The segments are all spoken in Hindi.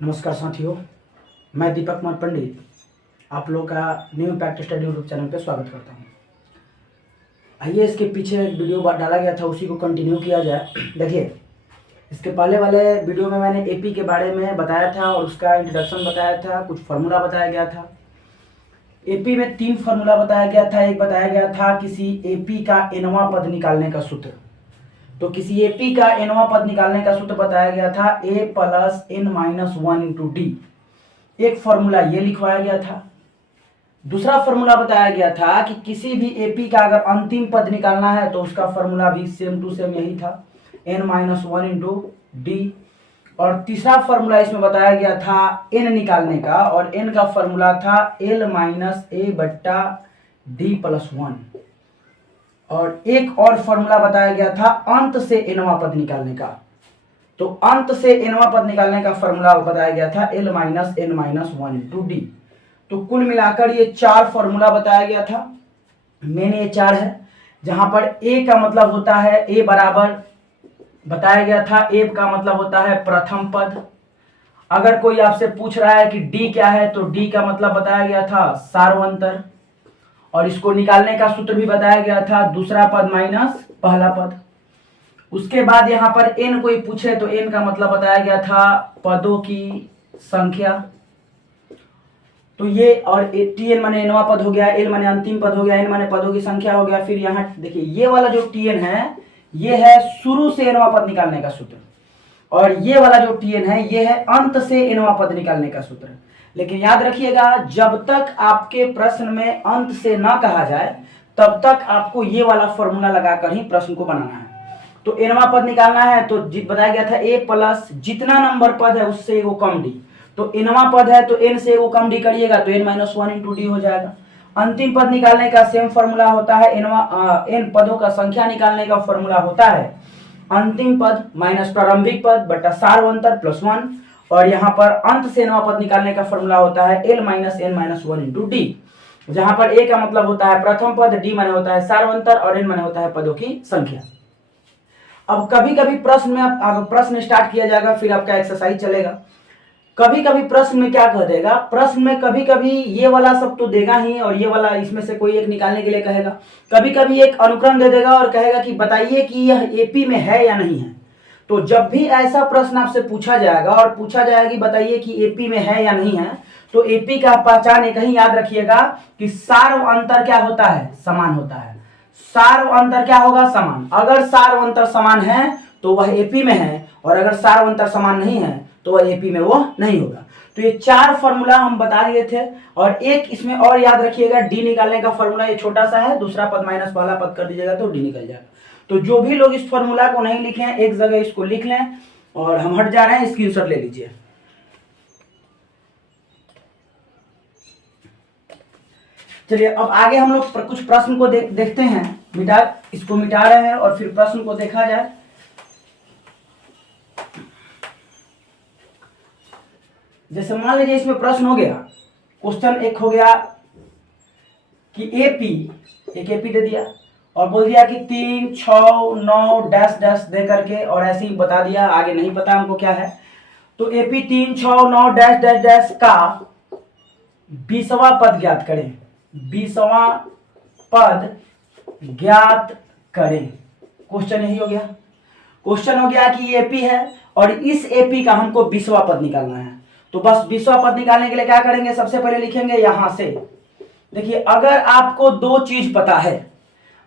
नमस्कार साथियों, मैं दीपक कुमार पंडित आप लोग का new impact study YouTube channel पे स्वागत करता हूँ। आइए इसके पीछे एक वीडियो डाला गया था, उसी को कंटिन्यू किया जाए। देखिए, इसके पहले वाले वीडियो में मैंने एपी के बारे में बताया था और उसका इंट्रोडक्शन बताया था, कुछ फार्मूला बताया गया था। एपी में 3 फार्मूला बताया गया था। एक बताया गया था किसी एपी का एनवां पद निकालने का सूत्र। तो किसी एपी का एनवां पद निकालने का सूत्र बताया गया था a plus n minus 1 into D. एक फॉर्मूला ये लिखवाया गया था। दूसरा फॉर्मूला बताया गया था कि किसी भी एपी का अगर अंतिम पद निकालना है तो उसका फॉर्मूला भी सेम टू सेम यही था, n माइनस 1 इंटू डी। और तीसरा फॉर्मूला इसमें बताया गया था n निकालने का, और n का फॉर्मूला था l माइनस a बट्टा डी प्लस 1। और एक और फॉर्मूला बताया गया था अंत से एनवां पद निकालने का। तो अंत से एनवां पद निकालने का फॉर्मूला बताया गया था l minus n minus 1 into D. तो कुल मिलाकर ये 4 फॉर्मूला बताया गया था। मेन ये 4 है, जहां पर a का मतलब होता है a बराबर बताया गया था, a का मतलब होता है प्रथम पद। अगर कोई आपसे पूछ रहा है कि d क्या है तो d का मतलब बताया गया था सार्वंतर, और इसको निकालने का सूत्र भी बताया गया था दूसरा पद माइनस पहला पद। उसके बाद यहाँ पर n कोई पूछे तो n का मतलब बताया गया था पदों की संख्या। तो ये और tn माने nवां पद हो गया, l माने अंतिम पद हो गया, n माने पदों की संख्या हो गया। फिर यहाँ देखिए ये वाला जो tn है ये है शुरू से nवां पद निकालने का सूत्र, और ये वाला जो tn है ये है अंत से nवां पद निकालने का सूत्र। लेकिन याद रखिएगा, जब तक आपके प्रश्न में अंत से ना कहा जाए तब तक आपको ये वाला फॉर्मूला लगाकर ही प्रश्न को बनाना है। तो एनवां पद निकालना है तो बताया गया था a प्लस जितना नंबर पद है उससे एगो कम डी। तो एनवां पद है तो n से एगो कम डी करिएगा तो n माइनस 1 इंटू डी हो जाएगा। अंतिम पद निकालने का सेम फॉर्मूला होता है, n पदों का संख्या निकालने का फॉर्मूला होता है अंतिम पद माइनस प्रारंभिक पद बटा सार्वंतर प्लस 1। और यहाँ पर अंत से नवा पद निकालने का फॉर्मूला होता है l minus n minus 1 into D, जहां पर a का मतलब होता है प्रथम पद, d माने होता है सार्वंतर और n माने होता है पदों की संख्या। अब कभी कभी प्रश्न में अब प्रश्न स्टार्ट किया जाएगा, फिर आपका एक्सरसाइज चलेगा। कभी कभी प्रश्न में क्या कह देगा, प्रश्न में कभी कभी ये वाला सब तो देगा ही और ये वाला इसमें से कोई एक निकालने के लिए कहेगा। कभी कभी एक अनुक्रम दे देगा और कहेगा कि बताइए कि यह एपी में है या नहीं है। तो जब भी ऐसा प्रश्न आपसे पूछा जाएगा और पूछा जाएगा कि बताइए कि एपी में है या नहीं है, तो एपी का पहचान एक ही याद रखिएगा कि सार्व अंतर क्या होता है, समान होता है। सार्व अंतर क्या होगा, समान। अगर सार्व अंतर समान है तो वह एपी में है, और अगर सार्व अंतर समान नहीं है तो वह एपी में वो नहीं होगा। तो ये 4 फॉर्मूला हम बता दिए थे। और एक इसमें और याद रखिएगा, डी निकालने का फॉर्मूला ये छोटा सा है, दूसरा पद माइनस पहला पद कर दीजिएगा तो डी निकल जाएगा। तो जो भी लोग इस फॉर्मूला को नहीं लिखे हैं एक जगह इसको लिख लें, और हम हट जा रहे हैं, स्क्रीनशॉट ले लीजिए। चलिए अब आगे हम लोग कुछ प्रश्न को देखते हैं। इसको मिटा रहे हैं और फिर प्रश्न को देखा जाए। जैसे मान लीजिए इसमें प्रश्न हो गया, क्वेश्चन एक हो गया कि एपी, एक एपी दे दिया और बोल दिया कि 3, 6, 9 डैश डैश दे करके, और ऐसे ही बता दिया, आगे नहीं पता हमको क्या है। तो एपी 3, 6, 9 डैश डैश डैश का 20वां पद ज्ञात करें। 20वां पद ज्ञात करें, क्वेश्चन यही हो गया। क्वेश्चन हो गया कि एपी है और इस एपी का हमको 20वां पद निकालना है। तो बस 20वां पद निकालने के लिए क्या करेंगे, सबसे पहले लिखेंगे यहां से। देखिए, अगर आपको 2 चीज पता है,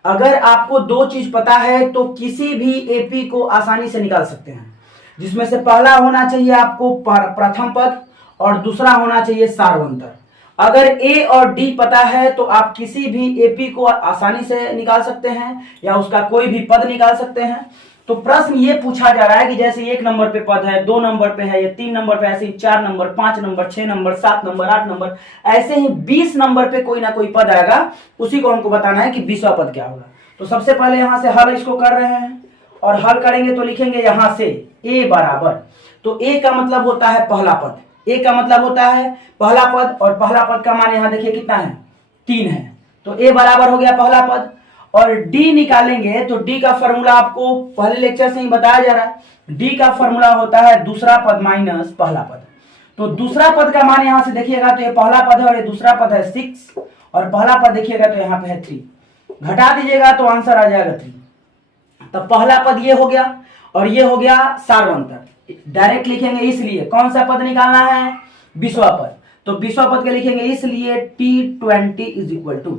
अगर आपको 2 चीज पता है तो किसी भी एपी को आसानी से निकाल सकते हैं, जिसमें से पहला होना चाहिए आपको प्रथम पद और दूसरा होना चाहिए सार्वंतर। अगर ए और डी पता है तो आप किसी भी एपी को आसानी से निकाल सकते हैं या उसका कोई भी पद निकाल सकते हैं। तो प्रश्न ये पूछा जा रहा है कि जैसे 1 नंबर पे पद है, 2 नंबर पे है, या 3 नंबर पे, ऐसे ही 4 number, 5 number, 6 number, 7 number, 8 number, ऐसे ही 20 नंबर पे कोई ना कोई पद आएगा, उसी को हमको बताना है कि 20वां पद क्या होगा। तो सबसे पहले यहां से हल इसको कर रहे हैं, और हल करेंगे तो लिखेंगे यहां से a बराबर, तो a का मतलब होता है पहला पद, a का मतलब होता है पहला पद, और पहला पद का मान यहां देखिए कितना है, 3 है। तो a बराबर हो गया पहला पद। और d निकालेंगे तो d का फॉर्मूला आपको पहले लेक्चर से ही बताया जा रहा है। d का फॉर्मूला होता है दूसरा पद माइनस पहला पद। तो दूसरा पद का मान यहां से देखिएगा तो ये पहला पद है और ये दूसरा पद है 6 और पहला पद देखिएगा तो यहाँ पे है 3, घटा दीजिएगा तो आंसर आ जाएगा 3। तो पहला पद ये हो गया और ये हो गया सार्वंतर। डायरेक्ट लिखेंगे इसलिए कौन सा पद निकालना है, 20वां पद। तो 20वां पद के लिखेंगे इसलिए T20 इज इक्वल टू,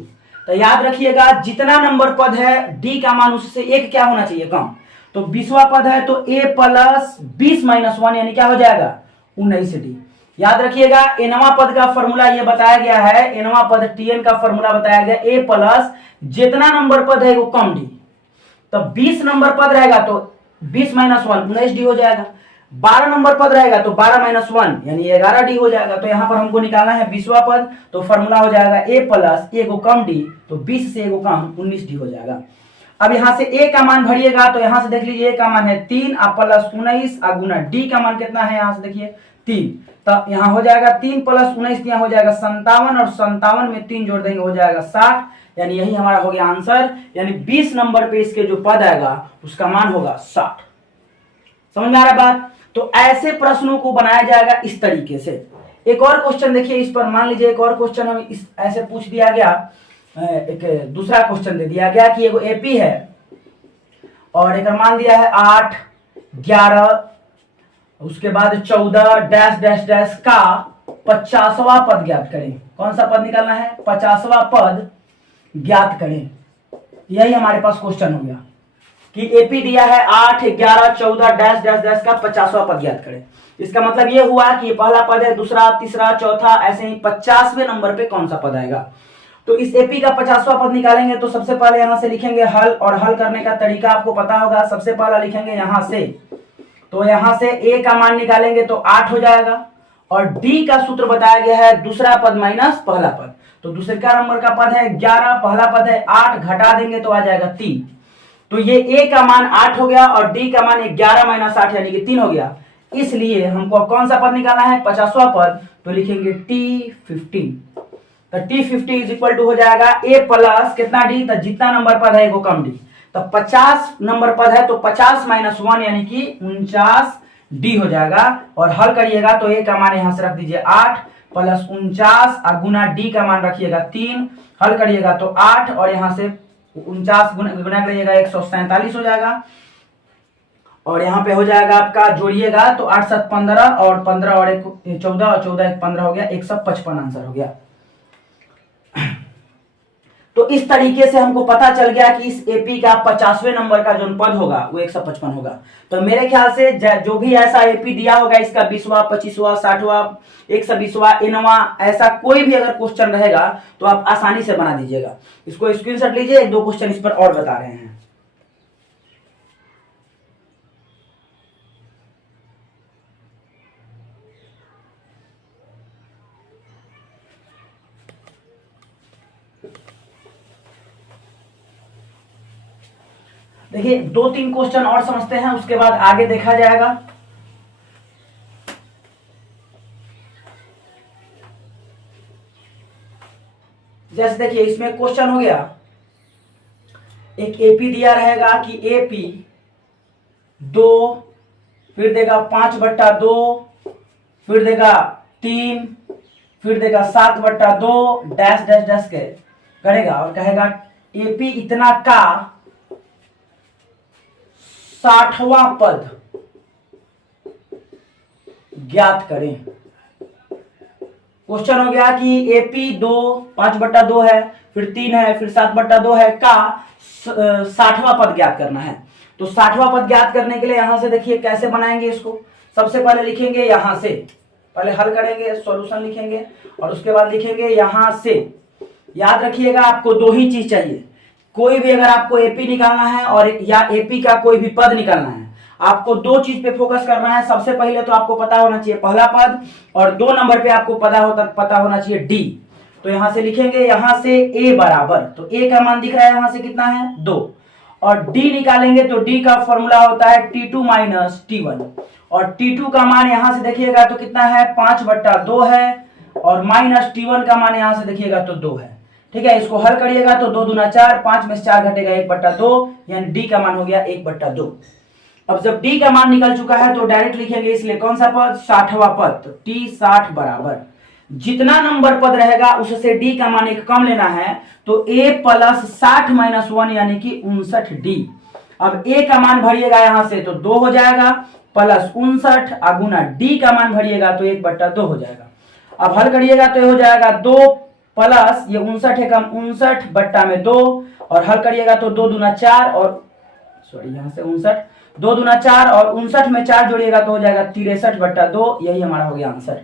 तो याद रखिएगा जितना नंबर पद है D का मान उससे एक क्या होना चाहिए, कम। तो 20वां पद है तो A प्लस 20 माइनस 1 यानी क्या हो जाएगा 19D। याद रखिएगा nवां पद का फॉर्मूला ये बताया गया है, nवां पद Tn का फॉर्मूला बताया गया A प्लस जितना नंबर पद है वो कम D। तो 20 नंबर पद रहेगा तो 20 माइनस 1 19D हो जाएगा। 12 नंबर पद रहेगा तो 12 माइनस 1 यानी 11D हो जाएगा। तो यहां पर हमको निकालना है 20वां पद, तो फॉर्मूला हो जाएगा A प्लस ए को कम D, तो 20 से ए को कम 19D हो जाएगा। अब यहां से A का मान भरिएगा तो यहां से देख लीजिए A का मान है 3 प्लस 19 गुना D का मान कितना है, यहां से देखिए 3, तो यहां हो जाएगा 3 प्लस 19 यहाँ हो जाएगा 57 और 57 में 3 जोड़ देंगे हो जाएगा 60, यानी यही हमारा हो गया आंसर। यानी 20 नंबर पे इसके जो पद आएगा उसका मान होगा 60। समझ में आ रहा बात। तो ऐसे प्रश्नों को बनाया जाएगा इस तरीके से। एक और क्वेश्चन देखिए इस पर, मान लीजिए एक और क्वेश्चन हमें इस ऐसे पूछ दिया गया, एक दूसरा क्वेश्चन दे दिया गया कि एगो एपी है और एक मान दिया है 8, 11, उसके बाद 14 डैश डैश डैश का 50वां पद ज्ञात करें। कौन सा पद निकालना है, 50वां पद ज्ञात करें। यही हमारे पास क्वेश्चन हो गया कि एपी दिया है 8, 11, 14 डैश डैश डैश का 50वां पद ज्ञात करें। इसका मतलब ये हुआ कि ये पहला पद है, दूसरा, तीसरा, चौथा, ऐसे ही 50वें नंबर पे कौन सा पद आएगा। तो इस एपी का 50वां पद निकालेंगे तो सबसे पहले यहां से लिखेंगे हल, और हल करने का तरीका आपको पता होगा। सबसे पहला लिखेंगे यहां से, तो यहां से ए का मान निकालेंगे तो 8 हो जाएगा, और डी का सूत्र बताया गया है दूसरा पद माइनस पहला पद। तो दूसरे का नंबर का पद है 11, पहला पद है 8, घटा देंगे तो आ जाएगा 3। तो ये ए का मान 8 हो गया और डी का मान 11 माइनस 8 यानी कि 3 हो गया। इसलिए हमको कौन सा पद निकालना है, 50वां पद, तो लिखेंगे T15। तो T50 इज इक्वल टू हो जाएगा ए प्लस कितना डी, तो जितना नंबर पद है वो कम डी। तो 50 नंबर पद है तो 50 माइनस 1 यानी कि 49D हो जाएगा। और हल करिएगा तो ए का मान यहां से रख दीजिए 8 प्लस 49 गुना डी का मान रखिएगा 3, हल करिएगा तो 8 और यहां से 49 गुना करिएगा 147 हो जाएगा। और यहाँ पे हो जाएगा आपका, जोड़िएगा तो 8 7 15 और 15 और 1 14 और 14 1 15 हो गया, 155 आंसर हो गया। तो इस तरीके से हमको पता चल गया कि इस एपी का 50वें नंबर का जो पद होगा वो 155 होगा। तो मेरे ख्याल से जो भी ऐसा एपी दिया होगा इसका 20वां, 25वां, 60वां, 120वां, nवां, ऐसा कोई भी अगर क्वेश्चन रहेगा तो आप आसानी से बना दीजिएगा। इसको स्क्रीनशॉट लीजिए, एक दो क्वेश्चन इस पर और बता रहे हैं। देखिए 2-3 क्वेश्चन और समझते हैं, उसके बाद आगे देखा जाएगा। जैसे देखिए इसमें क्वेश्चन हो गया, एक एपी दिया रहेगा कि एपी 2, फिर देगा 5/2, फिर देगा 3, फिर देगा 7/2 डैश डैश डैश के करेगा और कहेगा एपी इतना का 60वां पद ज्ञात करें। क्वेश्चन हो गया कि एपी 2 5/2 है, फिर 3 है, फिर 7/2 है का 60वां पद ज्ञात करना है। तो 60वां पद ज्ञात करने के लिए यहां से देखिए कैसे बनाएंगे इसको। सबसे पहले लिखेंगे यहां से, पहले हल करेंगे, सॉल्यूशन लिखेंगे और उसके बाद लिखेंगे यहां से। याद रखिएगा आपको दो ही चीज चाहिए, कोई भी अगर आपको एपी निकालना है और या एपी का कोई भी पद निकालना है, आपको दो चीज पे फोकस करना है। सबसे पहले तो आपको पता होना चाहिए पहला पद, और 2 नंबर पे आपको पता होना चाहिए डी। तो यहां से लिखेंगे यहां से ए बराबर, तो ए का मान दिख रहा है यहां से कितना है 2, और डी निकालेंगे तो डी का फॉर्मूला होता है T2 माइनस T1, और T2 का मान यहां से देखिएगा तो कितना है 5/2 है, और माइनस T1 का मान यहां से देखिएगा तो 2 है। ठीक है, इसको हल करिएगा तो 2 दूना 4, 5 में से 4 घटेगा 1/2, यानी डी का मान हो गया 1/2। अब जब डी का मान निकल चुका है तो डायरेक्ट लिखेंगे, इसलिए कौन सा पद, 60वां पद। तो टी 60 बराबर जितना नंबर पद रहेगा उससे डी का मान एक कम लेना है, तो a प्लस 60 माइनस 1 यानी कि 59d। अब a का मान भरिएगा यहां से तो 2 हो जाएगा, प्लस 59 गुना d का मान भरिएगा तो 1/2 हो जाएगा। अब हल करिएगा तो ये हो जाएगा 2 प्लस ये 59 है कम 59 बट्टा में 2, और हल करिएगा तो 2 दूना 4 और सॉरी यहां से 59, 2 दूना 4 और 59 में 4 जोड़िएगा तो हो जाएगा 63/2। यही हमारा हो गया आंसर।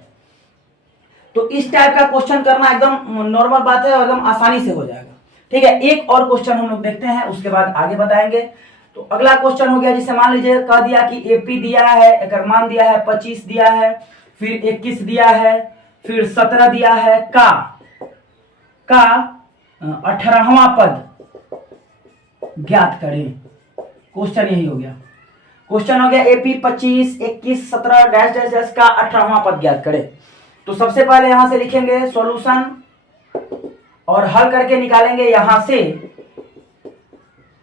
तो इस टाइप का क्वेश्चन करना एकदम नॉर्मल बात है और एकदम आसानी से हो जाएगा। ठीक है, एक और क्वेश्चन हम लोग देखते हैं, उसके बाद आगे बताएंगे। तो अगला क्वेश्चन हो गया, जिसे मान लीजिए कह दिया कि एपी दिया है, एक मान दिया है 25 दिया है, फिर 21 दिया है, फिर 17 दिया है, का 18वां पद ज्ञात करें। क्वेश्चन यही हो गया। क्वेश्चन हो गया एपी 25, 21, 17 डैश डैश डैश का 18वां पद ज्ञात करें। तो सबसे पहले यहां से लिखेंगे सॉल्यूशन और हल करके निकालेंगे यहां से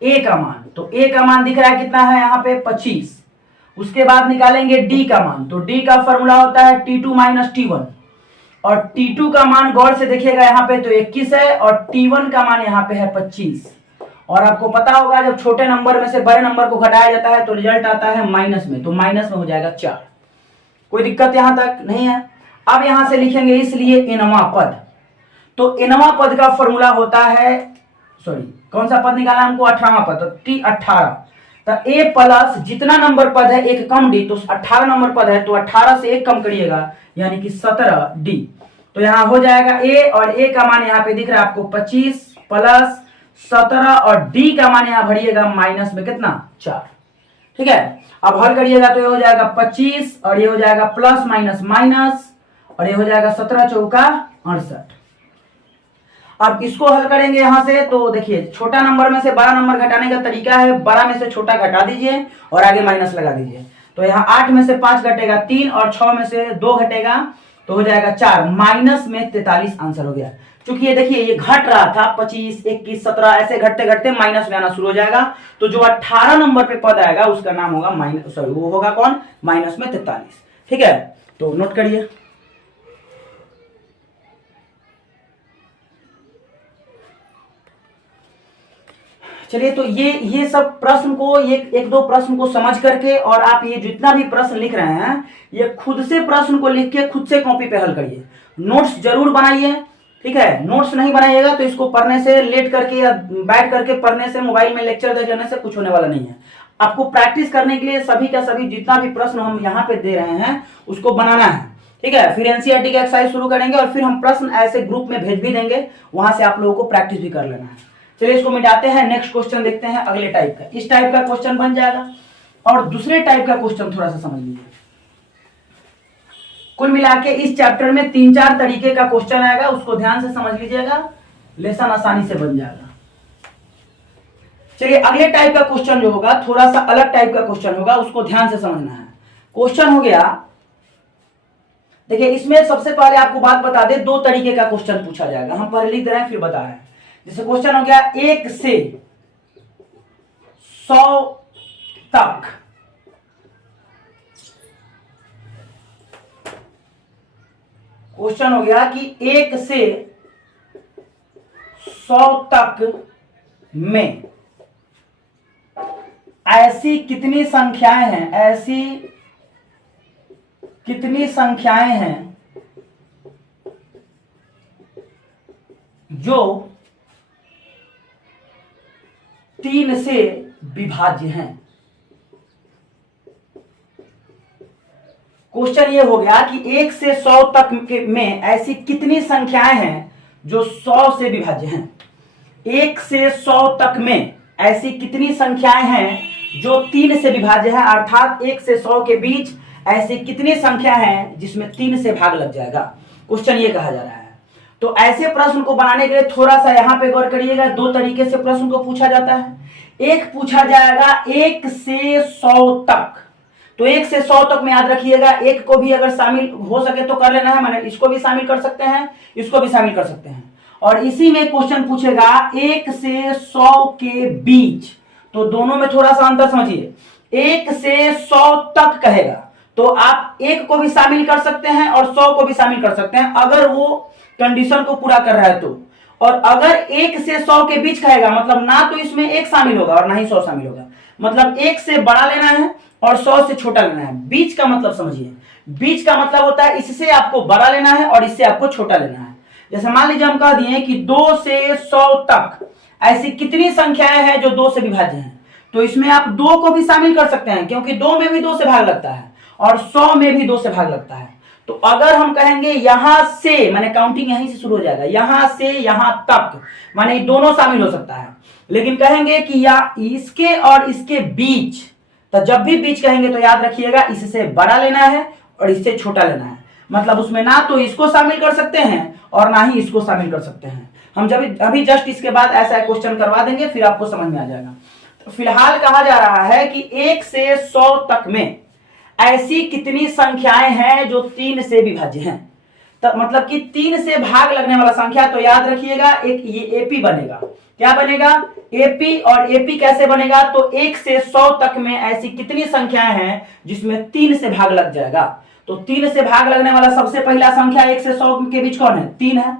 ए का मान। तो ए का मान दिख रहा है कितना है यहाँ पे 25। उसके बाद निकालेंगे डी का मान। तो डी का फॉर्मूला होता है T2 माइनस T1, और T2 का मान गौर से देखिएगा यहाँ पे तो 21 है, और T1 का मान यहाँ पे है 25। और आपको पता होगा जब छोटे नंबर में से बड़े नंबर को घटाया जाता है तो रिजल्ट आता है माइनस में, तो माइनस में हो जाएगा 4। कोई दिक्कत यहां तक नहीं है। अब यहां से लिखेंगे इसलिए एनवां पद। तो एनवां पद का फॉर्मूला होता है, सॉरी कौन सा पद निकाला हमको, 18वां पद, तो T 18। तो ए प्लस जितना नंबर पद है एक कम डी, तो 18 नंबर पद है तो 18 से एक कम करिएगा यानी कि 17 डी। तो यहाँ हो जाएगा ए, और ए का मान यहाँ पे दिख रहा है आपको 25 प्लस 17, और डी का मान यहाँ भरिएगा माइनस में कितना 4। ठीक है, अब हल करिएगा तो ये हो जाएगा 25, और ये हो जाएगा प्लस माइनस माइनस, और ये हो जाएगा 17 चौका 68। अब इसको हल करेंगे यहां से, तो देखिए छोटा नंबर में से बड़ा नंबर घटाने का तरीका है, बड़ा में से छोटा घटा दीजिए और आगे माइनस लगा दीजिए। तो यहाँ 8 में से 5 घटेगा 3, और 6 में से 2 घटेगा तो हो जाएगा 4, माइनस में 43 आंसर हो गया। क्योंकि ये देखिए ये घट रहा था 25, 21, 17 ऐसे घटते घटते माइनस में आना शुरू हो जाएगा। तो जो 18 नंबर पे पद आएगा उसका नाम होगा माइनस, सॉरी वो होगा कौन, माइनस में 43। ठीक है, तो नोट करिए। चलिए, तो ये सब प्रश्न को, ये एक दो प्रश्न को समझ करके, और आप ये जितना भी प्रश्न लिख रहे हैं ये खुद से प्रश्न को लिख के खुद से कॉपी पे हल करिए। नोट्स जरूर बनाइए। ठीक है, नोट्स नहीं बनाइएगा तो इसको पढ़ने से, लेट करके या बैठ करके पढ़ने से, मोबाइल में लेक्चर देख लेने से कुछ होने वाला नहीं है। आपको प्रैक्टिस करने के लिए सभी का सभी जितना भी प्रश्न हम यहाँ पे दे रहे हैं उसको बनाना है। ठीक है, फिर एनसीईआरटी का एक्सरसाइज शुरू करेंगे, और फिर हम प्रश्न ऐसे ग्रुप में भेज भी देंगे, वहां से आप लोगों को प्रैक्टिस भी कर लेना है। चलिए इसको मिटाते हैं, नेक्स्ट क्वेश्चन देखते हैं अगले टाइप का। इस टाइप का क्वेश्चन बन जाएगा, और दूसरे टाइप का क्वेश्चन थोड़ा सा समझ लीजिए। कुल मिला के इस चैप्टर में 3-4 तरीके का क्वेश्चन आएगा, उसको ध्यान से समझ लीजिएगा, लेसन आसानी से बन जाएगा। चलिए अगले टाइप का क्वेश्चन जो होगा थोड़ा सा अलग टाइप का क्वेश्चन होगा, उसको ध्यान से समझना है। क्वेश्चन हो गया, देखिए इसमें सबसे पहले आपको बात बता दे, 2 तरीके का क्वेश्चन पूछा जाएगा। हम पहले लिख रहे हैं फिर बता रहे हैं। जैसे क्वेश्चन हो गया 1 से 100 तक क्वेश्चन हो गया कि 1 से 100 तक में ऐसी कितनी संख्याएं हैं, ऐसी कितनी संख्याएं हैं जो 3 से विभाज्य हैं। क्वेश्चन ये हो गया कि 1 से 100 तक में ऐसी कितनी संख्याएं हैं जो 100 से विभाज्य हैं। 1 से 100 तक में ऐसी कितनी संख्याएं हैं जो 3 से विभाज्य है, अर्थात 1 से 100 के बीच ऐसी कितनी संख्या है जिसमें 3 से भाग लग जाएगा। क्वेश्चन ये कहा जा रहा है। तो ऐसे प्रश्न को बनाने के लिए थोड़ा सा यहां पे गौर करिएगा। 2 तरीके से प्रश्न को पूछा जाता है। एक पूछा जाएगा 1 से 100 तक, तो 1 से 100 तक में याद रखिएगा, एक को भी अगर शामिल हो सके तो कर लेना है, मैंने इसको भी शामिल कर सकते हैं, इसको भी शामिल कर सकते हैं। और इसी में क्वेश्चन पूछेगा 1 से 100 के बीच, तो दोनों में थोड़ा सा अंतर समझिए। 1 से 100 तक कहेगा तो आप 1 को भी शामिल कर सकते हैं और 100 को भी शामिल कर सकते हैं अगर वो कंडीशन को पूरा कर रहा है तो। और अगर 1 से 100 के बीच कहेगा मतलब ना तो इसमें 1 शामिल होगा और ना ही 100 शामिल होगा, मतलब 1 से बड़ा लेना है और 100 से छोटा लेना है। बीच का मतलब समझिए, बीच का मतलब होता है इससे आपको बड़ा लेना है और इससे आपको छोटा लेना है। जैसे मान लीजिए हम कह दिए कि 2 से 100 तक ऐसी कितनी संख्याएं हैं जो 2 से विभाज्य हैं, तो इसमें आप 2 को भी शामिल कर सकते हैं क्योंकि 2 में भी 2 से भाग लगता है और 100 में भी 2 से भाग लगता है। तो अगर हम कहेंगे यहां से, माने काउंटिंग यहीं से शुरू हो जाएगा, यहां से यहां तक, माने दोनों शामिल हो सकता है। लेकिन कहेंगे कि या इसके और इसके बीच, तो जब भी बीच कहेंगे तो याद रखिएगा इससे बड़ा लेना है और इससे छोटा लेना है। मतलब उसमें ना तो इसको शामिल कर सकते हैं और ना ही इसको शामिल कर सकते हैं। हम जब अभी जस्ट इसके बाद ऐसा क्वेश्चन करवा देंगे फिर आपको समझ में आ जाएगा। तो फिलहाल कहा जा रहा है कि 1 से 100 तक में ऐसी कितनी संख्याएं हैं जो 3 से विभाज्य हैं। तो मतलब कि 3 से भाग लगने वाला संख्या, तो याद रखिएगा एक ये एपी बनेगा। क्या बनेगा? एपी। और एपी कैसे बनेगा? तो 1 से 100 तक में ऐसी कितनी संख्याएं हैं जिसमें 3 से भाग लग जाएगा। तो 3 से भाग लगने वाला सबसे पहला संख्या 1 से 100 के बीच कौन है? 3 है।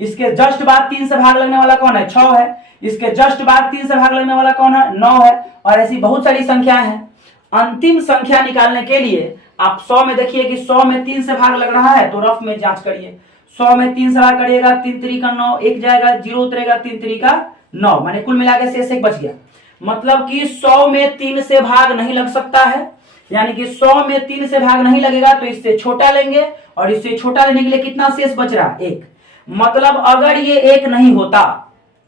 इसके जस्ट बाद 3 से भाग लगने वाला कौन है? 6 है। इसके जस्ट बाद 3 से भाग लगने वाला कौन है? 9 है। और ऐसी बहुत सारी संख्याएं हैं। अंतिम संख्या निकालने के लिए आप 100 में देखिए कि 100 में 3 से भाग लग रहा है तो रफ में जांच करिए। 100 में 3 से भाग करिएगा, 3 3 का 9, 1 जाएगा, 0 उतरेगा, 3 3 का 9, माने कुल मिलाकर शेष 1 बच गया। मतलब कि 100 में 3 से भाग नहीं लग सकता है, यानी कि 100 में 3 से भाग नहीं लगेगा तो इससे छोटा लेंगे और इससे छोटा लेने के लिए कितना शेष बच रहा? 1। मतलब अगर ये 1 नहीं होता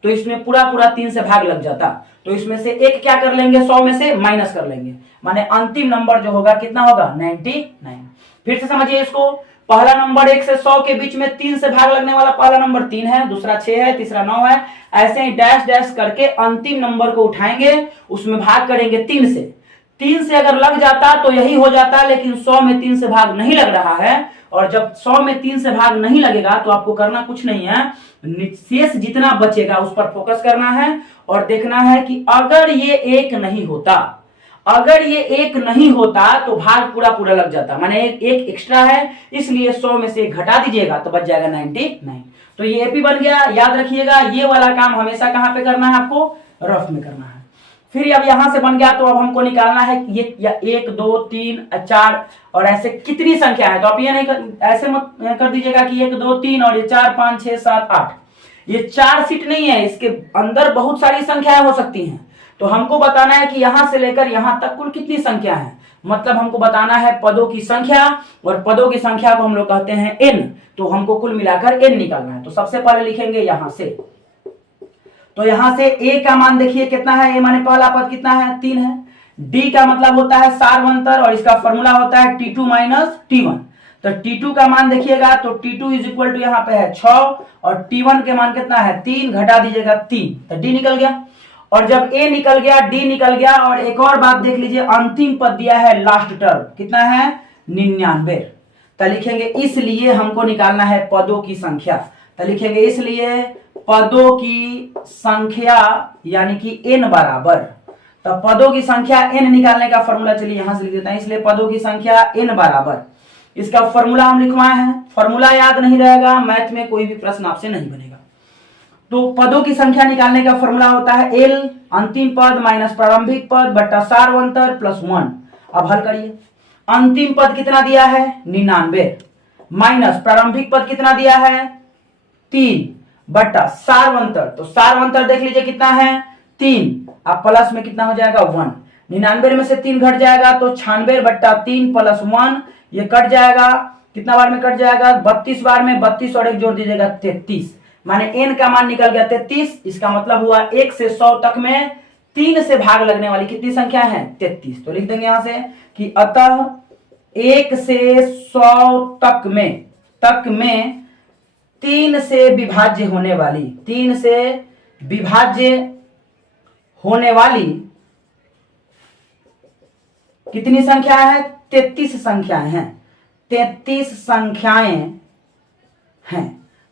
तो इसमें पूरा 3 से भाग लग जाता, तो इसमें से 1 क्या कर लेंगे? 100 में से माइनस कर लेंगे, माने अंतिम नंबर जो होगा कितना होगा? 99। फिर से समझिए इसको। पहला नंबर 1 से 100 के बीच में 3 से भाग लगने वाला पहला नंबर 3 है, दूसरा 6 है, तीसरा 9 है। ऐसे ही डैश डैश करके अंतिम नंबर को उठाएंगे, उसमें भाग करेंगे 3 से। 3 से अगर लग जाता तो यही हो जाता, लेकिन 100 में 3 से भाग नहीं लग रहा है। और जब 100 में 3 से भाग नहीं लगेगा तो आपको करना कुछ नहीं है, शेष जितना बचेगा उस पर फोकस करना है और देखना है कि अगर ये 1 नहीं होता, अगर ये 1 नहीं होता तो भाग पूरा लग जाता, माने 1 एक्स्ट्रा है, इसलिए 100 में से 1 घटा दीजिएगा तो बच जाएगा 99। तो ये एपी बन गया। याद रखिएगा ये वाला काम हमेशा कहां पे करना है? आपको रफ में करना है। फिर अब यहां से बन गया तो अब हमको निकालना है ये 1 2 3 4 और ऐसे कितनी संख्या है। तो आप ये नहीं ऐसे मत कर दीजिएगा कि 1 2 3 और ये 4 5 6 7 8, ये 4 सीट नहीं है, इसके अंदर बहुत सारी संख्याएं हो सकती हैं। तो हमको बताना है कि यहां से लेकर यहां तक कुल कितनी संख्या है। मतलब हमको बताना है पदों की संख्या, और पदों की संख्या को हम लोग कहते हैं n। तो हमको कुल मिलाकर n निकालना है। तो सबसे पहले लिखेंगे यहां से, तो यहां से a का मान देखिए कितना है? a माने पहला पद कितना है? 3 है। d का मतलब होता है सारवंतर और इसका फॉर्मूला होता है t2 माइनस t1। तो t2 का मान देखिएगा तो t2 इज इक्वल टू यहाँ पे है 6 और t1 के मान कितना है? 3, घटा दीजिएगा 3, तो d निकल गया। और जब a निकल गया, d निकल गया, और एक और बात देख लीजिए, अंतिम पद दिया है लास्ट टर्म कितना है? 99। तो लिखेंगे इसलिए हमको निकालना है पदों की संख्या। तो लिखेंगे इसलिए पदों की संख्या यानी कि n बराबर, तो पदों की संख्या n निकालने का फॉर्मूला चलिए यहां से लिख देते हैं। इसलिए पदों की संख्या n बराबर, इसका फॉर्मूला हम लिखवाए हैं। फॉर्मूला याद नहीं रहेगा, मैथ में कोई भी प्रश्न आपसे नहीं बनेगा। तो पदों की संख्या निकालने का फॉर्मूला होता है l अंतिम पद माइनस प्रारंभिक पद बट्टा सारवंतर प्लस 1। अब हल करिए। अंतिम पद कितना दिया है? 99 माइनस प्रारंभिक पद कितना दिया है? 3 बट्टा सारवंतर, तो सारवंतर देख लीजिए कितना है? 3। अब प्लस में कितना हो जाएगा? 1। 99 में से 3 घट जाएगा तो 96 बट्टा 3 प्लस 1, ये कट जाएगा। कितना बार में कट जाएगा? 32 बार में। 32 और 1 जोड़ दीजिएगा 33, माने n का मान निकल गया 33। इसका मतलब हुआ 1 से 100 तक में 3 से भाग लगने वाली कितनी संख्या है? 33। तो लिख देंगे यहां से कि अतः 1 से 100 तक में 3 से विभाज्य होने वाली, 3 से विभाज्य होने वाली कितनी संख्या है? 33 संख्याएं हैं। 33 संख्याएं हैं।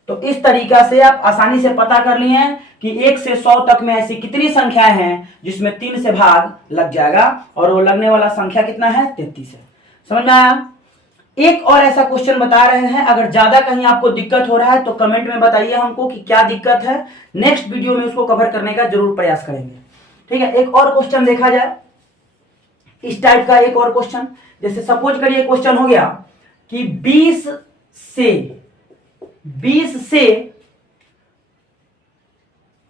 तो इस तरीका से आप आसानी से पता कर लिए कि 1 से 100 तक में ऐसी कितनी संख्याएं हैं जिसमें 3 से भाग लग जाएगा, और वो लगने वाला संख्या कितना है, 33 है। समझ में आया। एक और ऐसा क्वेश्चन बता रहे हैं, अगर ज्यादा कहीं आपको दिक्कत हो रहा है तो कमेंट में बताइए हमको कि क्या दिक्कत है, नेक्स्ट वीडियो में उसको कवर करने का जरूर प्रयास करेंगे। ठीक है, एक और क्वेश्चन देखा जाए इस टाइप का, एक और क्वेश्चन, जैसे सपोज करिए क्वेश्चन हो गया कि 20 से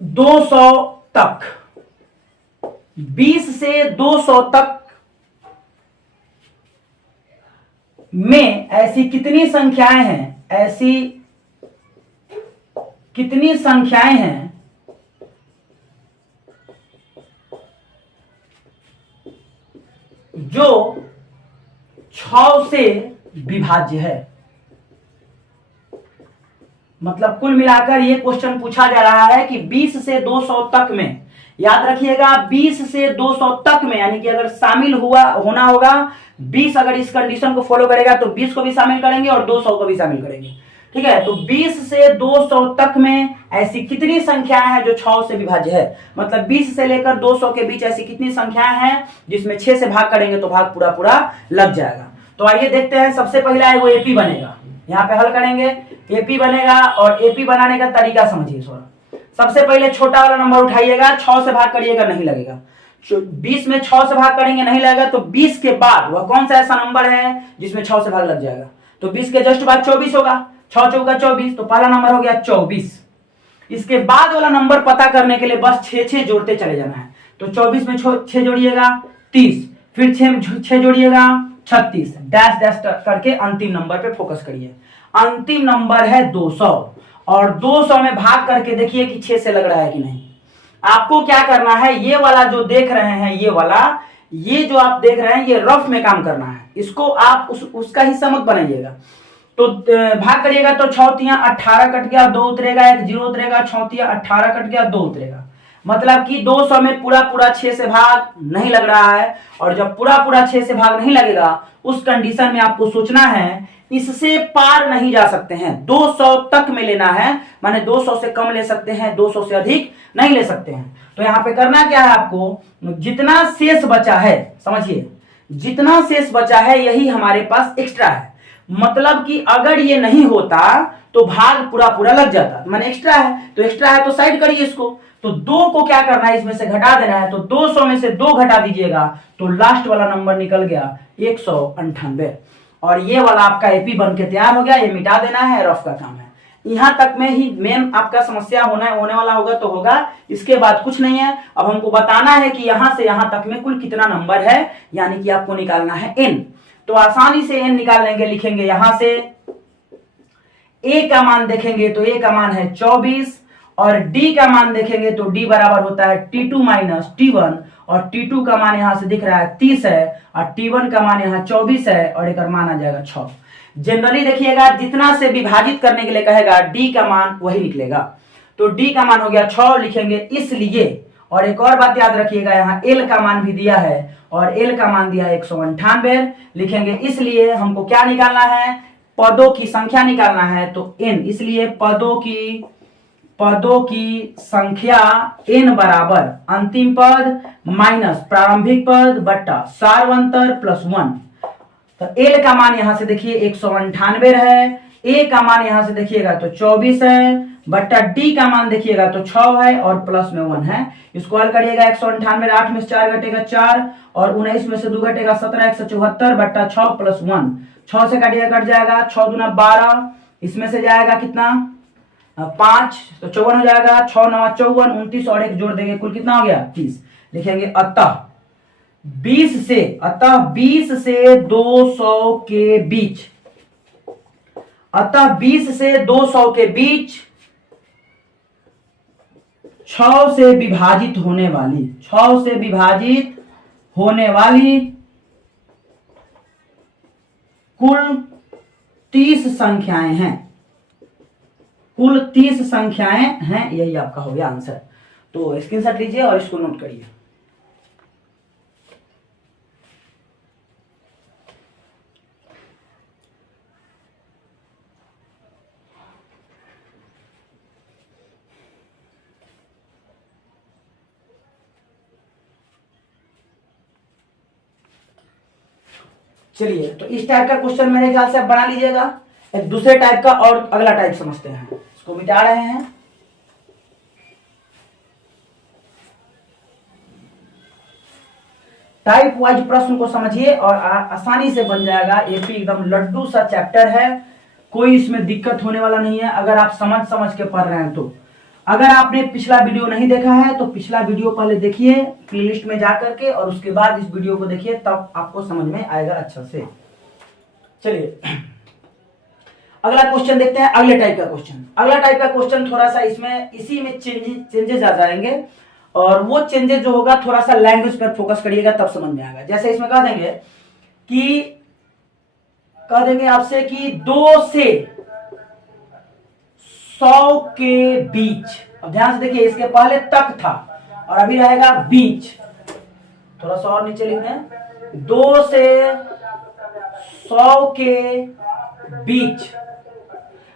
200 तक, 20 से 200 तक में ऐसी कितनी संख्याएं हैं, ऐसी कितनी संख्याएं हैं जो 6 से विभाज्य है। मतलब कुल मिलाकर ये क्वेश्चन पूछा जा रहा है कि 20 से 200 तक में, याद रखिएगा 20 से 200 तक में, यानी कि अगर शामिल होना होगा 20, अगर इस कंडीशन को फॉलो करेगा तो 20 को भी शामिल करेंगे और 200 को भी शामिल करेंगे। ठीक है, तो 20 से 200 तक में ऐसी कितनी संख्याएं हैं जो 6 से विभाज्य है। मतलब 20 से लेकर 200 के बीच ऐसी कितनी संख्याएं हैं जिसमें 6 से भाग करेंगे तो भाग पूरा पूरा लग जाएगा। तो आइए देखते हैं, सबसे पहला है वो एपी बनेगा, यहाँ पे हल करेंगे, एपी बनेगा। और एपी बनाने का तरीका समझिए थोड़ा। सबसे पहले छोटा वाला नंबर उठाइएगा, 6 से भाग करिएगा, नहीं लगेगा। 20 में 6 से भाग करेंगे, नहीं लगेगा, तो 20 के बाद वह कौन सा ऐसा नंबर है जिसमें 6 से भाग लग जाएगा। तो 20 के जस्ट बाद 24 होगा, 6 चौका 24, तो पहला नंबर हो गया 24। इसके बाद वाला नंबर पता करने के लिए बस 6 जोड़ते चले जाना है। तो 24 में 6 जोड़िएगा 30, फिर 6 जोड़िएगा 36, डैश डैश करके अंतिम नंबर पे फोकस करिए। अंतिम नंबर है 200, और 200 में भाग करके देखिए कि 6 से लग रहा है कि नहीं। आपको क्या करना है, ये वाला जो देख रहे हैं, ये वाला, ये जो आप देख रहे हैं, ये रफ में काम करना है, इसको आप उसका हिस्सा मत बनाइएगा। तो भाग करिएगा तो 6 18 कट गया, 2 उतरेगा, 1 0 उतरेगा, 6 18 कट गया, 2 उतरेगा। मतलब कि 200 में पूरा पूरा 6 से भाग नहीं लग रहा है, और जब पूरा पूरा 6 से भाग नहीं लगेगा उस कंडीशन में आपको सोचना है इससे पार नहीं जा सकते हैं, 200 तक में लेना है, माने 200 से कम ले सकते हैं, 200 से अधिक नहीं ले सकते हैं। तो यहां पे करना क्या है आपको, जितना शेष बचा है, समझिए जितना शेष बचा है यही हमारे पास एक्स्ट्रा है। मतलब कि अगर ये नहीं होता तो भाग पूरा पूरा लग जाता, माने एक्स्ट्रा है, तो एक्स्ट्रा है तो साइड करिए इसको। तो 2 को क्या करना है, इसमें से घटा देना है, तो 200 में से 2 घटा दीजिएगा तो लास्ट वाला नंबर निकल गया 198, और ये वाला आपका एपी बन के तैयार हो गया। ये मिटा देना है, रफ का काम है। यहां तक में ही मेन आपका समस्या होने वाला होगा तो होगा, इसके बाद कुछ नहीं है। अब हमको बताना है कि यहां से यहां तक में कुल कितना नंबर है, यानी कि आपको निकालना है n। तो आसानी से n निकाल लेंगे, लिखेंगे यहां से a का मान देखेंगे तो a का मान है 24, और d का मान देखेंगे तो d बराबर होता है t2 माइनस t1, और t2 का मान यहां से दिख रहा है 30 है, और t1 का मान यहां 24 है, और एक मान आ जाएगा 6। जनरली देखिएगा जितना से विभाजित करने के लिए कहेगा d का मान वही निकलेगा। तो d का मान हो गया 6 लिखेंगे इसलिए। और एक और बात याद रखिएगा, यहाँ l का मान भी दिया है, और l का मान दिया है 198 लिखेंगे, इसलिए हमको क्या निकालना है, पदों की संख्या निकालना है। तो n, इसलिए पदों की संख्या n बराबर अंतिम पद माइनस प्रारंभिक पद बट्टा सार्वंतर प्लस 1। तो l का मान यहां से देखिए 198 है, a का मान यहां से देखिएगा तो 24 है, बट्टा d का मान देखिएगा तो 6 है, और प्लस में 1 है। इसको हल करिएगा, 198 8 में से 4 घटेगा 4, और 19 में से 2 घटेगा 17, 174 बट्टा 6 प्लस 1, 6 से काटिएगा कट जाएगा, 6 दूना 12, इसमें से जाएगा कितना 5, तो 54 हो जाएगा, 6 9 54, 29 और 1 जोड़ देंगे, कुल कितना हो गया 30 लिखेंगे। अतः 20 से 200 के बीच, अतः 20 से 200 के बीच 6 से विभाजित होने वाली कुल 30 संख्याएं हैं, कुल 30 संख्याएं हैं, यही आपका हो गया आंसर। तो स्क्रीनशॉट लीजिए और इसको नोट करिए। चलिए, तो इस टाइप का क्वेश्चन मेरे ख्याल से आप बना लीजिएगा। एक दूसरे टाइप का और अगला टाइप समझते हैं, इसको मिटा रहे हैं। टाइप वाइज प्रश्न को समझिए और आसानी से बन जाएगा। एपी एकदम लड्डू सा चैप्टर है, कोई इसमें दिक्कत होने वाला नहीं है अगर आप समझ समझ के पढ़ रहे हैं तो। अगर आपने पिछला वीडियो नहीं देखा है तो पिछला वीडियो पहले देखिए प्लेलिस्ट में जाकर के, और उसके बाद इस वीडियो को देखिए, तब आपको समझ में आएगा अच्छा से। चलिए अगला क्वेश्चन देखते हैं, अगले टाइप का क्वेश्चन। अगला टाइप का क्वेश्चन थोड़ा सा इसमें इसी में चेंजेस आ जाएंगे, और वो चेंजेस जो होगा थोड़ा सा लैंग्वेज पर फोकस करिएगा तब समझ में आएगा। जैसे इसमें कह देंगे आपसे कि 2 से 100 के बीच। अब ध्यान से देखिए, इसके पहले तक था और अभी रहेगा बीच। थोड़ा सा और नीचे लिख दें, 2 से 100 के बीच,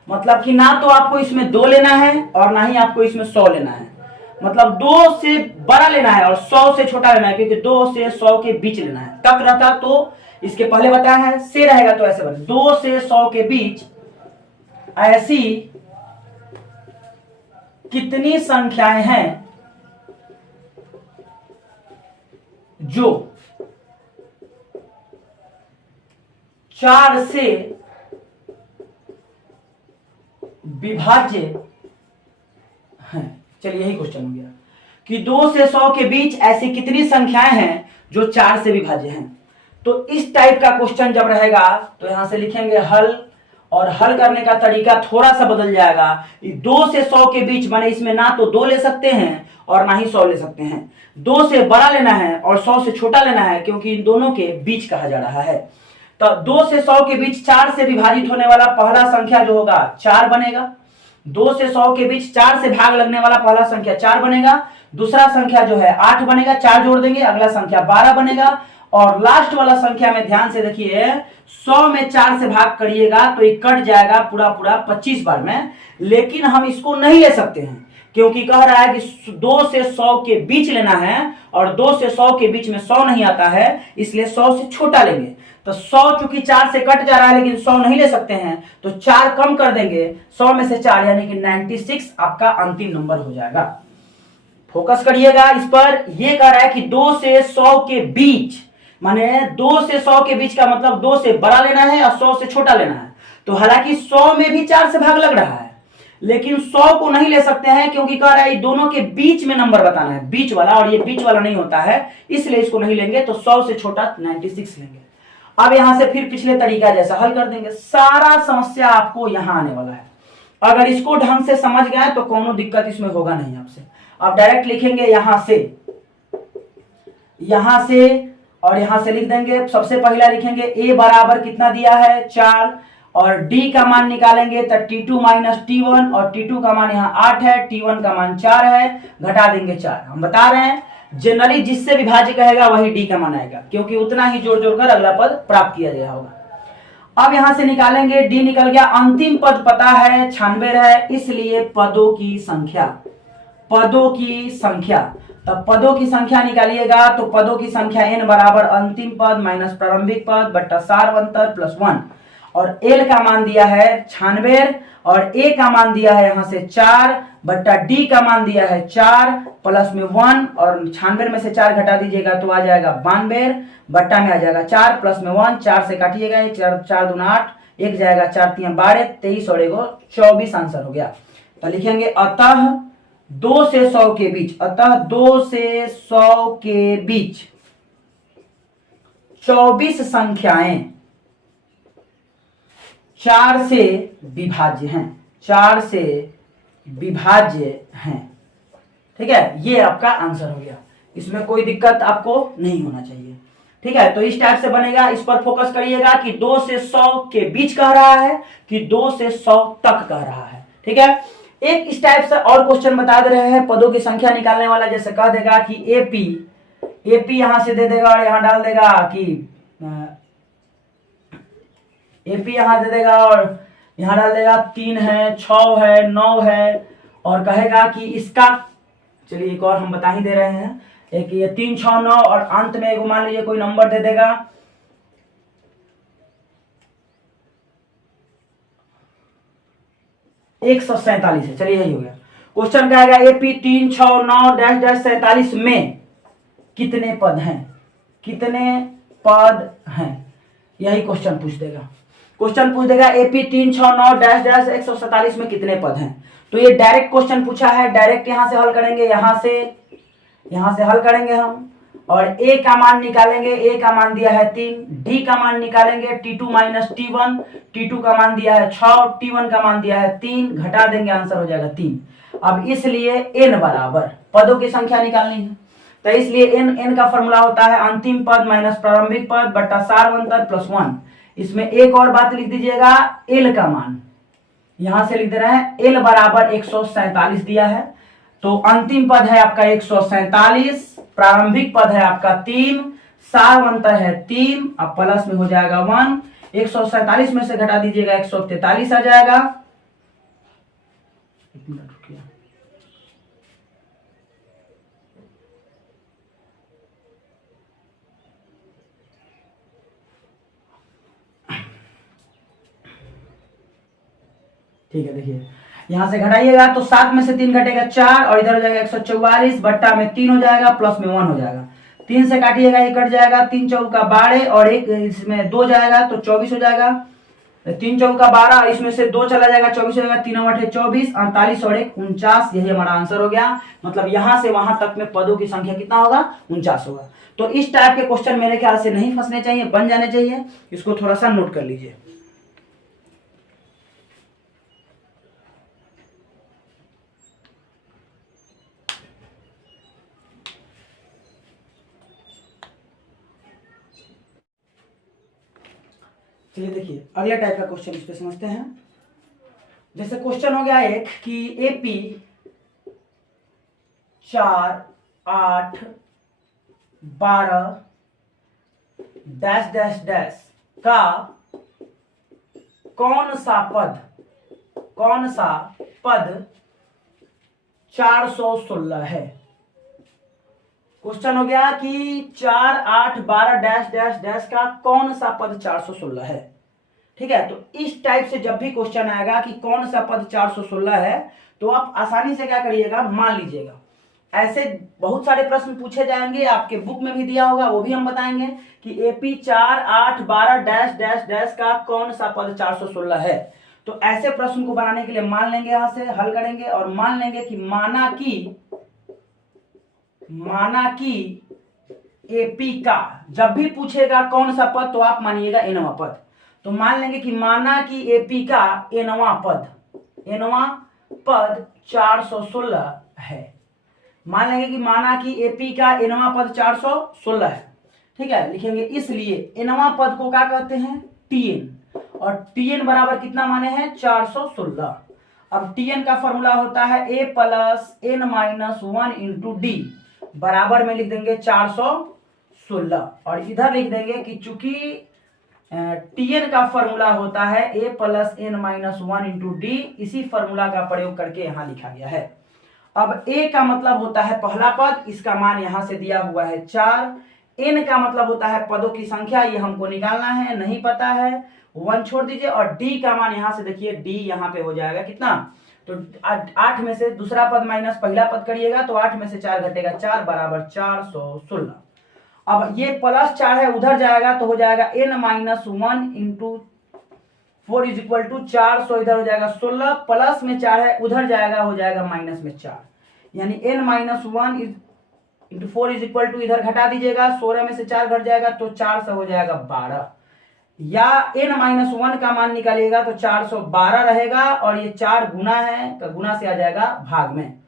मतलब कि ना तो आपको इसमें 2 लेना है और ना ही आपको इसमें 100 लेना है। मतलब 2 से बड़ा लेना है और 100 से छोटा लेना है, क्योंकि 2 से 100 के बीच लेना है। तक रहता तो इसके पहले बताया है, से रहेगा तो ऐसे बने 2 से 100 के बीच ऐसी कितनी संख्याएं हैं जो 4 से विभाज्य हैं। चलिए यही क्वेश्चन हो गया कि 2 से 100 के बीच ऐसी कितनी संख्याएं हैं जो 4 से विभाज्य हैं। तो इस टाइप का क्वेश्चन जब रहेगा तो यहां से लिखेंगे हल, और हल करने का तरीका थोड़ा सा बदल जाएगा। 2 से 100 के बीच माने इसमें ना तो 2 ले सकते हैं और ना ही 100 ले सकते हैं। 2 से बड़ा लेना है और 100 से छोटा लेना है, क्योंकि इन दोनों के बीच कहा जा रहा है। तो 2 से 100 के बीच 4 से विभाजित होने वाला पहला संख्या जो होगा 4 बनेगा। 2 से 100 के बीच 4 से भाग लगने वाला पहला संख्या 4 बनेगा। दूसरा संख्या जो है 8 बनेगा, 4 जोड़ देंगे, अगला संख्या 12 बनेगा। और लास्ट वाला संख्या में ध्यान से देखिए, 100 में 4 से भाग करिएगा तो ये कट जाएगा पूरा 25 बार में। लेकिन हम इसको नहीं ले सकते हैं, क्योंकि कह रहा है कि 2 से 100 के बीच लेना है, और 2 से 100 के बीच में 100 नहीं आता है, इसलिए 100 से छोटा लेंगे। तो 100 चूंकि 4 से कट जा रहा है, लेकिन 100 नहीं ले सकते हैं, तो 4 कम कर देंगे, 100 में से 4 यानी कि 96 आपका अंतिम नंबर हो जाएगा। फोकस करिएगा इस पर। यह कह रहा है कि 2 से 100 के बीच, माने 2 से 100 के बीच का मतलब 2 से बड़ा लेना है और 100 से छोटा लेना है। तो हालांकि 100 में भी 4 से भाग लग रहा है, लेकिन 100 को नहीं ले सकते हैं, क्योंकि कह रहा है दोनों के बीच में नंबर बताना है, बीच वाला, और ये बीच वाला नहीं होता है, इसलिए इसको नहीं लेंगे। तो 100 से छोटा 96 लेंगे। अब यहां से फिर पिछले तरीका जैसा हल कर देंगे। सारा समस्या आपको यहां आने वाला है। अगर इसको ढंग से समझ गए तो कोनो दिक्कत इसमें होगा नहीं आपसे। आप डायरेक्ट लिखेंगे यहां से और यहां से लिख देंगे। सबसे पहला लिखेंगे a बराबर कितना दिया है 4, और d का मान निकालेंगे तो t2 माइनस t1, और t2 का मान यहाँ 8 है, t1 का मान 4 है, घटा देंगे 4। हम बता रहे हैं जनरली जिससे विभाज्य कहेगा वही d का मान आएगा, क्योंकि उतना ही जोड़ जोड़ कर अगला पद प्राप्त किया गया होगा। अब यहां से निकालेंगे, d निकल गया। अंतिम पद पता है 96 है, इसलिए पदों की संख्या, तब पदों की संख्या निकालिएगा तो पदों की संख्या n बराबर अंतिम पद माइनस प्रारंभिक पद बट्टा सारवंतर प्लस 1, और l का मान दिया है 96 और a का मान दिया है यहां से 4 बट्टा d का मान दिया है 4 प्लस में 1, और 96 में से 4 घटा दीजिएगा तो आ जाएगा 92, बट्टा में आ जाएगा 4 प्लस में 1, 4 से काटिएगा 4 दूना 8, 1 जाएगा 4 3 12, 23 और 1 24 आंसर हो गया। तो लिखेंगे अतः 2 से 100 के बीच, अतः 2 से 100 के बीच 24 संख्याएं 4 से विभाज्य हैं, 4 से विभाज्य हैं। ठीक है, ये आपका आंसर हो गया। इसमें कोई दिक्कत आपको नहीं होना चाहिए। ठीक है, तो इस टाइप से बनेगा। इस पर फोकस करिएगा कि 2 से 100 के बीच कह रहा है कि 2 से 100 तक कह रहा है। ठीक है, एक इस टाइप से और क्वेश्चन बता दे रहे हैं पदों की संख्या निकालने वाला। जैसे कह देगा कि एपी यहां से दे देगा और यहां डाल देगा कि एपी यहां दे देगा और यहां डाल देगा 3 है, 6 है, 9 है, और कहेगा कि इसका, चलिए एक और हम बता ही दे रहे हैं, एक ये 3 6 9 और अंत में एक मान लीजिए कोई नंबर दे देगा 147 है। चलिए यही हो गया क्वेश्चन। क्या आएगा? AP 3, 6, 9 डैश डैश 47 में कितने पद हैं? कितने पद हैं, यही क्वेश्चन पूछ देगा। क्वेश्चन पूछ देगा AP 3, 6, 9 डैश डैश 147 में कितने पद हैं। तो ये डायरेक्ट क्वेश्चन पूछा है, डायरेक्ट यहां से हल करेंगे, यहां से हल करेंगे हम, और a का मान निकालेंगे। a का मान दिया है 3, d का मान निकालेंगे t2 माइनस t1, t2 का मान दिया है 6, t1 का मान दिया है 3, घटा देंगे आंसर हो जाएगा 3। अब इसलिए n बराबर पदों की संख्या निकालनी है, तो इसलिए n का फॉर्मूला होता है अंतिम पद माइनस प्रारंभिक पद बटा सारवंतर प्लस 1। इसमें एक और बात लिख दीजिएगा, l का मान यहां से लिख दे रहे हैं, l बराबर 147 दिया है, तो अंतिम पद है आपका 147, प्रारंभिक पद है आपका 3, सारवंतर है 3, अब प्लस में हो जाएगा 1, 147 में से घटा दीजिएगा 143 आ जाएगा। एक मिनट रुकिए, ठीक है। देखिए यहां से घटाइएगा तो 7 में से 3 घटेगा 4, और इधर हो जाएगा 144 बट्टा में 3 हो जाएगा, प्लस में 1 हो जाएगा। 3 से काटिएगा, ये कट जाएगा, 3 चौका 12 और एक इसमें 2 जाएगा तो 24 हो जाएगा। 3 चौका 12, इसमें से 2 चला जाएगा, 24 हो जाएगा। 3 8 24, 48 और 1 49, यही हमारा आंसर हो गया। मतलब यहां से वहां तक में पदों की संख्या कितना होगा? 49 होगा। तो इस टाइप के क्वेश्चन मेरे ख्याल से नहीं फंसने चाहिए, बन जाने चाहिए। इसको थोड़ा सा नोट कर लीजिए। चलिए देखिए अगले टाइप का क्वेश्चन इस पे समझते हैं। जैसे क्वेश्चन हो गया एक कि AP 4, 8, 12 डैश डैश डैश का कौन सा पद 416 है। क्वेश्चन हो गया कि 4, 8, 12 डैश डैश डैश का कौन सा पद 416 है। ठीक है, तो इस टाइप से जब भी क्वेश्चन आएगा कि कौन सा पद 416 है, तो आप आसानी से क्या करिएगा, मान लीजिएगा। ऐसे बहुत सारे प्रश्न पूछे जाएंगे, आपके बुक में भी दिया होगा, वो भी हम बताएंगे कि AP 4, 8, 12 डैश डैश डैश का कौन सा पद 416 है। तो ऐसे प्रश्न को बनाने के लिए मान लेंगे, यहां से हल करेंगे और मान लेंगे कि माना कि AP का जब भी पूछेगा कौन सा पद, तो आप मानिएगा nवां पद। तो मान लेंगे कि माना कि AP का nवां पद 416 है। मान लेंगे कि माना कि AP का nवां पद 416 है। ठीक है, लिखेंगे इसलिए nवां पद को क्या कहते हैं? TN, और TN बराबर कितना माने हैं? 416। अब TN का फॉर्मूला होता है A plus N minus 1 into D, बराबर में लिख देंगे 416, और इधर लिख देंगे कि चूंकि TN का फॉर्मूला होता है A plus N minus 1 into D, इसी फॉर्मूला का प्रयोग करके यहां लिखा गया है। अब A का मतलब होता है पहला पद, इसका मान यहां से दिया हुआ है 4। N का मतलब होता है पदों की संख्या, ये हमको निकालना है, नहीं पता है, 1 छोड़ दीजिए। और D का मान यहां से देखिए, D यहां पे हो जाएगा कितना? तो 8 में से दूसरा पद माइनस पहला पद करिएगा तो 8 में से 4 घटेगा 4, बराबर 416। अब ये प्लस 4 है, उधर जाएगा तो हो जाएगा N minus 1 into 4 is equal to 400, इधर हो जाएगा 16, प्लस में 4 है, उधर जाएगा हो जाएगा माइनस में 4, यानी N minus 1 into 4 is equal to, इधर घटा दीजिएगा, 16 में से 4 घट जाएगा तो 4 से हो जाएगा 12, या N माइनस 1 का मान निकालिएगा तो 412 रहेगा, और ये 4 गुना है तो गुना से आ जाएगा भाग में।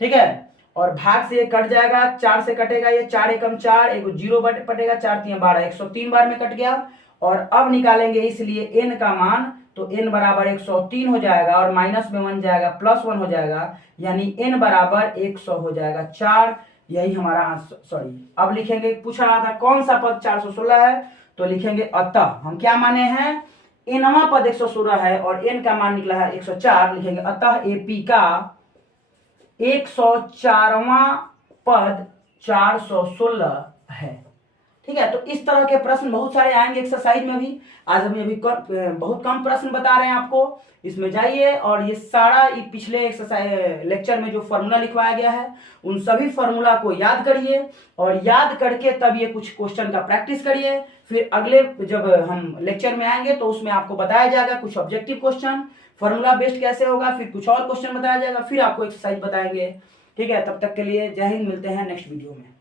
ठीक है, और भाग से ये कट जाएगा, 4 से कटेगा, ये 4 एकम 4, एक 0 कटेगा, 4 3 12, 103 बार में कट गया। और अब निकालेंगे इसलिए n का मान, तो n बराबर 103 हो जाएगा, और माइनस में 1 जाएगा, प्लस 1 हो जाएगा, यानी n बराबर 100 हो जाएगा 4। यही हमारा आंसर। सॉरी, अब लिखेंगे, पूछ रहा था कौन सा पद 416 है, तो लिखेंगे अतः हम क्या माने हैं, nवां पद 116 है और n का मान निकला है 104। लिखेंगे अतः AP का 104वां पद 416 है। ठीक है। तो इस तरह के प्रश्न बहुत सारे आएंगे एक्सरसाइज में भी। आज हम अभी बहुत कम प्रश्न बता रहे हैं आपको, इसमें जाइए और ये सारा पिछले एक्सरसाइज लेक्चर में जो फॉर्मूला लिखवाया गया है उन सभी फॉर्मूला को याद करिए, और याद करके तब ये कुछ क्वेश्चन का प्रैक्टिस करिए। फिर अगले जब हम लेक्चर में आएंगे तो उसमें आपको बताया जाएगा कुछ ऑब्जेक्टिव क्वेश्चन, फॉर्मूला बेस्ड कैसे होगा, फिर कुछ और क्वेश्चन बताया जाएगा, फिर आपको एक्सरसाइज बताएंगे। ठीक है, तब तक के लिए जय हिंद, मिलते हैं नेक्स्ट वीडियो में।